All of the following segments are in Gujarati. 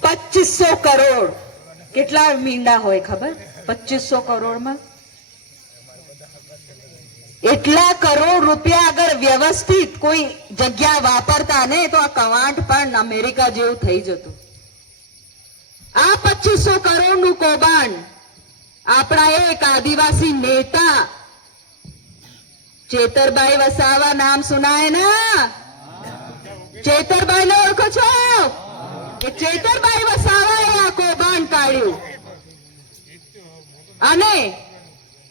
2500 કરોડ કેટલા મીંડા હોય ખબર? 2500 કરોડમાં એટલા કરોડ રૂપિયા અગર વ્યવસ્થિત કોઈ જગ્યા વાપરતા ને તો આ કવાંટ પણ અમેરિકા જેવું થઈ જતું. આ 2500 કરોડનું કૌભાંડ આપણા એક આદિવાસી નેતા ચેતરભાઈ વસાવા નામ સુનાય ના? ચેતરભાઈ ને ઓળખો છો? એ ચેતરભાઈ વસાવાએ આ કૌભાંડ કાઢ્યું અને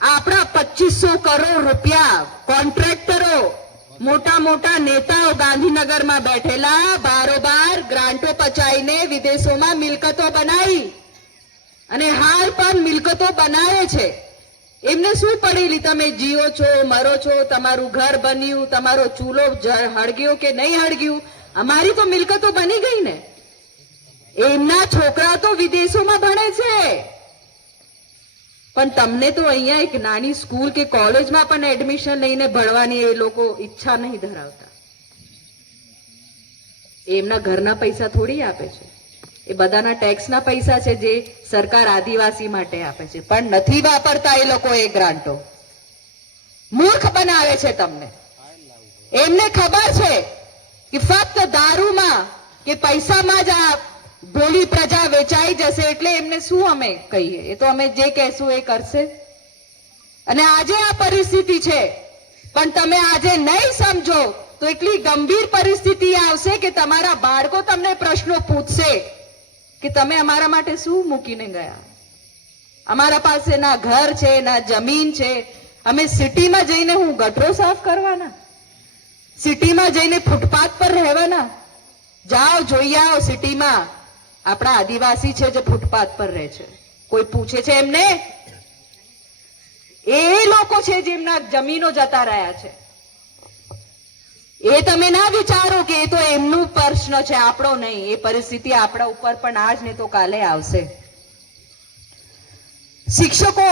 આપણા 2500 કરોડ રૂપિયા કોન્ટ્રાક્ટરો મોટા મોટા નેતાઓ ગાંધીનગરમાં બેઠેલા બારોબાર ગ્રાન્ટો પચાવીને વિદેશોમાં મિલકતો બનાવી અને હાલ પણ મિલકતો બનાવે છે. એમને શું પડેલી? તમે જીવો છો, મરો છો, તમારું ઘર બન્યું, તમારો ચૂલો હળગ્યો કે નહીં હળગ્યું, અમારી તો મિલકતો બની ગઈ ને. એમના છોકરા તો વિદેશોમાં ભણે છે પણ તમને તો અહીંયા એક નાની સ્કૂલ કે કોલેજમાં પણ એડમિશન લઈને ભણવાની એ લોકો ઈચ્છા નહીં ધરાવતા. એમના ઘરના પૈસા થોડી આપે છે, એ બધાના ટેક્સના પૈસા છે જે સરકાર આદિવાસી માટે આપે છે, પણ નથી વાપરતા એ લોકો એ ગ્રાન્ટો. મૂર્ખ બનાવે છે તમને. એમને ખબર છે કે ફક્ત દારૂમાં કે પૈસામાં જ આ ભોળી પ્રજા વેચાઈ જશે એટલે એમને શું અમે કહીએ? એ તો અમે જે કહેશું એ કરશે. અને આજે આ પરિસ્થિતિ છે પણ તમે આજે નહીં સમજો તો એટલી ગંભીર પરિસ્થિતિ આવશે કે તમારા બાળકો તમને પ્રશ્નો પૂછશે કે તમે અમારા માટે શું મૂકીને ગયા? અમારા પાસે ના ઘર છે ના જમીન છે. અમે સિટીમાં જઈને હું ગટરો સાફ કરવાના? સિટીમાં જઈને ફૂટપાથ પર રહેવાના? જાઓ જોઈ આવો સિટીમાં આપણા આદિવાસી છે જે ફૂટપાથ પર રહે છે. કોઈ પૂછે છે એમને? એ લોકો છે જેમના જમીનો જતા રહ્યા છે. એ તમે ના વિચારો કે એ તો એમનું પ્રશ્ન છે, આપણો નહીં. એ પરિસ્થિતિ આપણા ઉપર પણ આજ ને તો કાલે આવશે. શિક્ષકો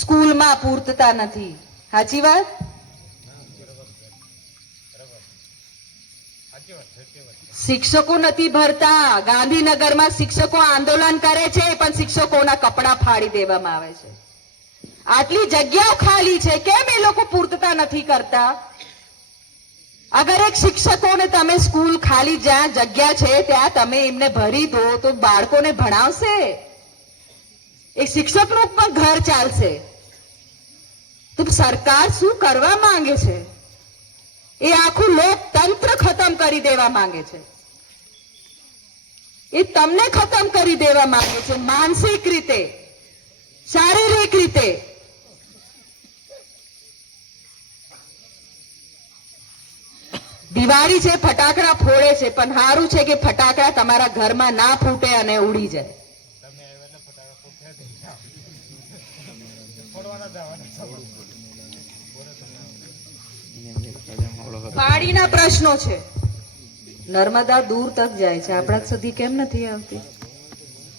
સ્કૂલમાં પૂરતા નથી, સાચી વાત? શિક્ષકો નથી ભરતા. ગાંધીનગરમાં શિક્ષકો આંદોલન કરે છે પણ શિક્ષકોના કપડા ફાડી દેવામાં આવે છે. આટલી જગ્યાઓ ખાલી છે, કેમ એ લોકો પૂરતા નથી કરતા? અગર એક શિક્ષકોને તમે સ્કૂલ ખાલી જ્યાં જગ્યા છે ત્યાં તમે એમને ભરી દો તો બાળકોને ભણાવશે, એ શિક્ષકનું પણ ઘર ચાલશે. તો સરકાર શું કરવા માંગે છે? એ આખું લોકતંત્ર ખતમ કરી દેવા માંગે છે. એ તમને ખતમ કરી દેવા માંગે છે, માનસિક રીતે, શારીરિક રીતે. દિવાળી છે, ફટાકડા ફોડે છે, પણ સારું છે કે ફટાકડા તમારા ઘરમાં ના ફૂટે અને ઉડી જાય. પાણીના પ્રશ્નો છે, નર્મદા દૂર તક જાય છે, આપણા સુધી કેમ નથી આવતી?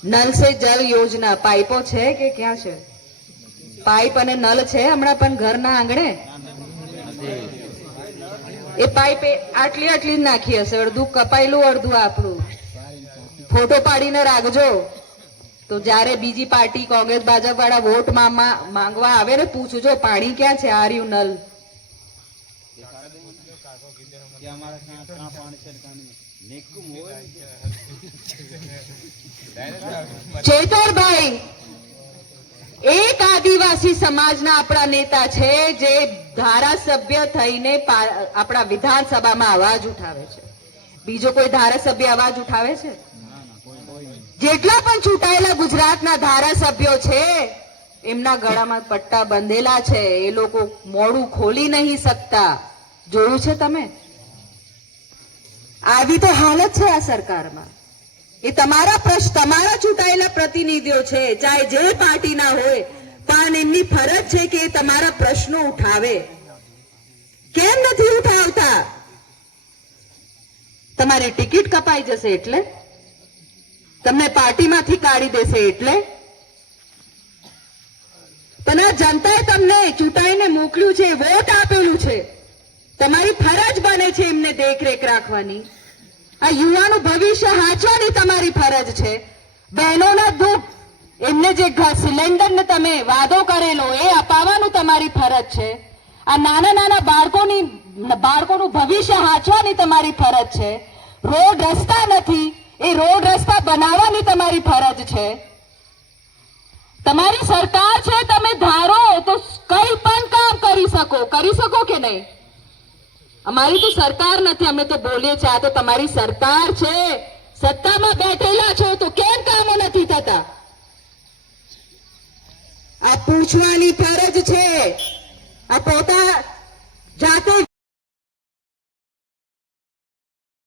નલ સે જલ યોજના, પાઇપો છે કે ક્યાં છે? પાઇપ અને નલ છે હમણાં પણ ઘરના આંગણે? એ પાઇપ આટલી આટલી નાખી હશે, અડધું કપાયેલું અડધું આપણું. ફોટો પાડીને રાખજો તો જ્યારે બીજી પાર્ટી કોંગ્રેસ ભાજપ વાળા વોટ માંગવા આવે ને પૂછજો પાણી ક્યાં છે? આ રહ્યું નલ. ચેતરભાઈ એક આદિવાસી સમાજના આપણા નેતા છે જે ધારાસભ્ય થઈને આપણા વિધાનસભામાં અવાજ ઉઠાવે છે. બીજો કોઈ ધારાસભ્ય અવાજ ઉઠાવે છે? જેટલા પણ ચૂંટાયેલા ગુજરાતના ધારાસભ્યો છે એમના ગળામાં પટ્ટા બંધેલા છે. એ લોકો મોઢું ખોલી નહીં શકતા. જોયું છે તમે? આવી તો હાલત છે આ સરકારમાં. એ તમારા ચૂંટાયેલા પ્રતિનિધિઓ છે, ચાહે જે પાર્ટીના હોય, પણ એમની ફરજ છે કે એ તમારા પ્રશ્નો ઉઠાવે. કેમ નથી ઉઠાવતા? તમારી ટિકિટ કપાઈ જશે એટલે? તમને પાર્ટીમાંથી કાઢી દેશે એટલે? પણ આ જનતાએ તમને ચૂંટાઈને મોકલ્યું છે, વોટ આપેલું છે, તમારી ફરજ બને છે એમને દેખરેખ રાખવાની. આ યુવાનું ભવિષ્ય હાંચવાની તમારી ફરજ છે. બહેનોના દુઃખ, એમને જે સિલિન્ડરને તમે વાદો કરેલો એ અપાવવાનું તમારી ફરજ છે. આ નાના નાના બાળકોનું ભવિષ્ય હાંચવાની તમારી ફરજ છે. રોડ રસ્તા નથી, એ રોડ રસ્તા બનાવવાની તમારી ફરજ છે. તમારી સરકાર છે, તમે ધારો તો કઈ પણ કામ કરી શકો કે નહીં? અમારી તો સરકાર નથી, અમે તો બોલીએ છીએ આ તો તમારી સરકાર છે. સત્તામાં બેઠેલા છો તો કેમ કામો નથી થતા? આ પૂછવાની ફરજ છે. આ